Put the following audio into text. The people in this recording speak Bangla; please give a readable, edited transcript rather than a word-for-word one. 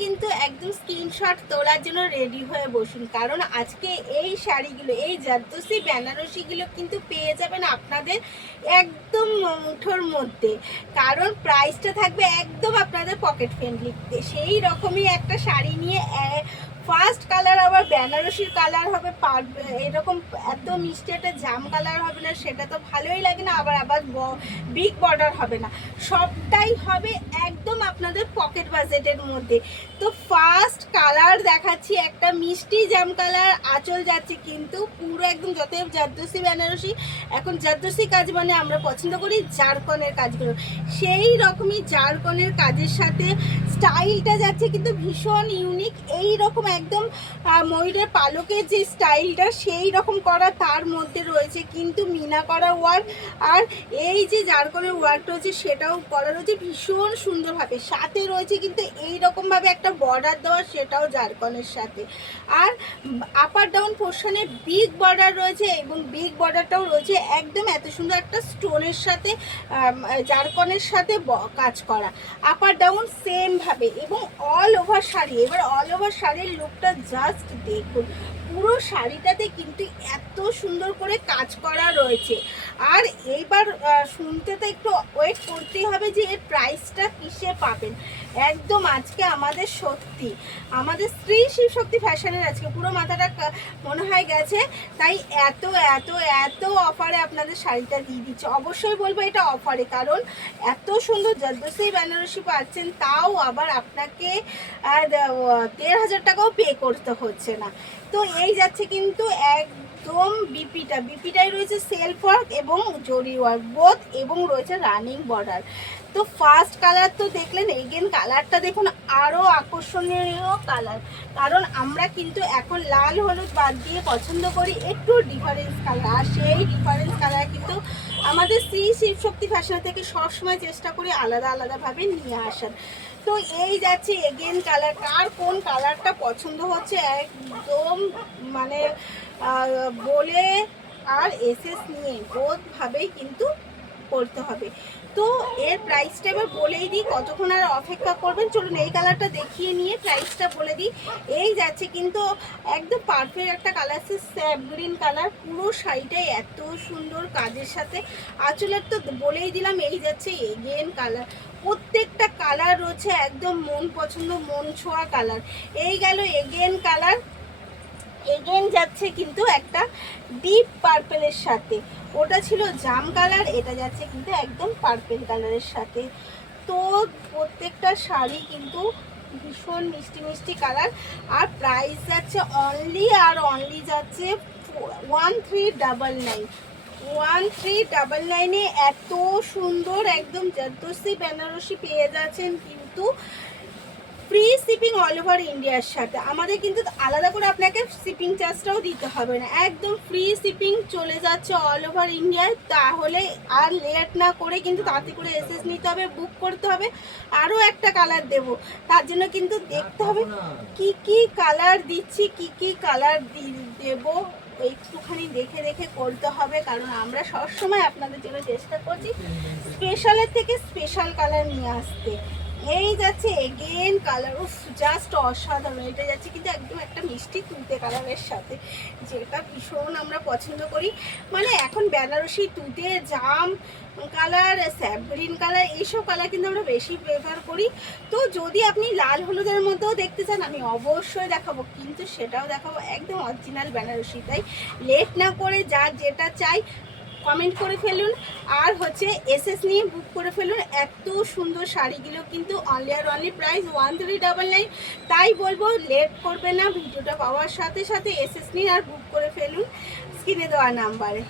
কিন্তু একদম স্ক্রিনশট তোলার জন্য রেডি হয়ে বসুন, কারণ আজকে এই শাড়িগুলো, এই জারদোসি বেনারসিগুলো কিন্তু পেয়ে যাবেন আপনাদের একদম মুঠোর মধ্যে, কারণ প্রাইসটা থাকবে একদম আপনাদের পকেট ফ্রেন্ডলি। সেই রকমই একটা শাড়ি নিয়ে ফার্স্ট কালার আবার বেনারসির কালার হবে, এরকম এত মিষ্টি একটা জাম কালার হবে না, সেটা তো ভালোই লাগে না। আবার আবার বিগ বর্ডার হবে না, সবটাই হবে একদম আপনাদের পকেট বাজেটের মধ্যে। তো ফার্স্ট কালার দেখাচ্ছি একটা মিষ্টি জাম কালার, আঁচল যাচ্ছে কিন্তু পুরো একদম, যত জারদোসি বেনারসি, এখন জারদোসি কাজ মানে আমরা পছন্দ করি জারকনের কাজগুলো, সেই রকমই জারকনের কাজের সাথে স্টাইলটা যাচ্ছে কিন্তু ভীষণ ইউনিক। এই রকম একদম ময়ূরের পালকের যে স্টাইলটা সেই রকম করা, তার মধ্যে রয়েছে কিন্তু মিনা করা ওয়ার্ক, আর এই যে জারকনের ওয়ার্কটা হচ্ছে সেটাও করা রয়েছে ভীষণ সুন্দরভাবে। সাথে রয়েছে কিন্তু এই রকমভাবে একটা বর্ডার দেওয়া, সেটাও জারকনের সাথে। আর আপার ডাউন পোর্শনে বিগ বর্ডার রয়েছে এবং বিগ বর্ডারটাও রয়েছে একদম এত সুন্দর একটা স্টোনের সাথে, জারকনের সাথে কাজ করা, আপার ডাউন সেম ভাবে এবং অল ওভার শাড়ি। এবার অল ওভার শাড়ির লুকটা জাস্ট দেখুন, পুরো শাড়িটাতে কিন্তু এত সুন্দর করে কাজ করা রয়েছে। আর এইবার শুনতে তো একটু ওয়েট করতেই হবে যে এর প্রাইসটা কিসে পাবেন। একদম আজকে আমাদের সত্যি আমাদের স্ত্রী শিবশক্তি ফ্যাশনের আজকে পুরো মাথাটা মনে হয় গেছে, তাই এত এত এত অফারে আপনাদের শাড়িটা দিয়ে দিচ্ছে। অবশ্যই বলবো এটা অফারে, কারণ এত সুন্দর জারদোসি বেনারসি পাচ্ছেন, তাও আবার আপনাকে ১,৫০০ টাকাও পে করতে হচ্ছে না। তো এই যাচ্ছে কিন্তু একদম বিপিটাই রয়েছে সেলফ ওয়ার্ক এবং জরি ওয়ার্ক বোথ, এবং রয়েছে রানিং বর্ডার। তো ফার্স্ট কালার তো দেখলেন, এগেন কালারটা দেখুন আরও আকর্ষণীয় কালার, কারণ আমরা কিন্তু এখন লাল হলুদ বাদ দিয়ে পছন্দ করি একটু ডিফারেন্স কালার, আর সেই ডিফারেন্স কালার কিন্তু আমাদের শ্রী শিবশক্তি ফ্যাশন থেকে সবসময় চেষ্টা করি আলাদা আলাদাভাবে নিয়ে আসার। তো এই যাচ্ছে এগেন কালার, কার কোন কালারটা পছন্দ হচ্ছে একদম মানে বলে আর এসএস নিয়ে বোধভাবেই কিন্তু করতে হবে। তো এর প্রাইসটা এবার বলেই দিই, কতক্ষণ আর অপেক্ষা করবেন। চলুন এই কালারটা দেখিয়ে নিয়ে প্রাইসটা বলে দিই। এই যাচ্ছে কিন্তু একদম পারফেক্ট একটা কালার, স্যাপ গ্রিন কালার, পুরো শাড়িটাই এত সুন্দর কাজের সাথে। আঁচলের তো বলেই দিলাম, এই যাচ্ছে এগেন কালার, প্রত্যেকটা কালার রয়েছে একদম মন পছন্দ, মন ছোঁয়া কালার। এই গেল এগেন কালার, এগেন যাচ্ছে কিন্তু একটা ডিপ পার্পেলের সাথে, ওটা ছিল জাম কালার, এটা যাচ্ছে কিন্তু একদম পার্পেল কালারের সাথে। তো প্রত্যেকটা শাড়ি কিন্তু ভীষণ মিষ্টি মিষ্টি কালার, আর প্রাইস যাচ্ছে অনলি আর অনলি যাচ্ছে 1399। 1399-এ এত সুন্দর একদম জারদোসি বেনারসি পেয়ে যাচ্ছেন কিন্তু ফ্রি শিপিং অল ওভার ইন্ডিয়ার সাথে। আমাদের কিন্তু আলাদা করে আপনাকে শিপিং চার্জটাও দিতে হবে না, একদম ফ্রি শিপিং চলে যাচ্ছে অল ওভার ইন্ডিয়ায়। তাহলে আর লেট না করে কিন্তু তাড়াতাড়ি করে এসএস নিতে হবে, বুক করতে হবে। আরও একটা কালার দেব, তার জন্য কিন্তু দেখতে হবে কি কি কালার দিচ্ছি, কি কি কালার দেব, একটুখানি দেখে দেখে করতে হবে, কারণ আমরা সবসময় আপনাদের জন্য চেষ্টা করছি স্পেশালের থেকে স্পেশাল কালার নিয়ে আসতে। এই যাচ্ছে এগেন কালার, উফ জাস্ট অসাধারণ। এটা যাচ্ছে কিন্তু একদম একটা মিষ্টি তুতে কালারের সাথে, যেটা ভীষণ আমরা পছন্দ করি। মানে এখন বেনারসি তুতে, জাম কালার, স্যাপ গ্রিন কালার, এইসব কালার কিন্তু আমরা বেশি প্রেফার করি। তো যদি আপনি লাল হলুদের মধ্যেও দেখতে চান আমি অবশ্যই দেখাবো, কিন্তু সেটাও দেখাবো একদম অরিজিনাল বেনারসি। তাই লেট না করে যার যেটা চাই কমেন্ট করে ফেলুন, আর হচ্ছে এসএস নিয়ে বুক করে ফেলুন। এত সুন্দর শাড়িগুলো কিন্তু অনলি আর অনলি প্রাইস 1399। তাই বলবো লেট করবে না, ভিডিওটা পাওয়ার সাথে সাথে এসএস নিয়ে আর বুক করে ফেলুন স্ক্রিনে দেওয়া নাম্বারে।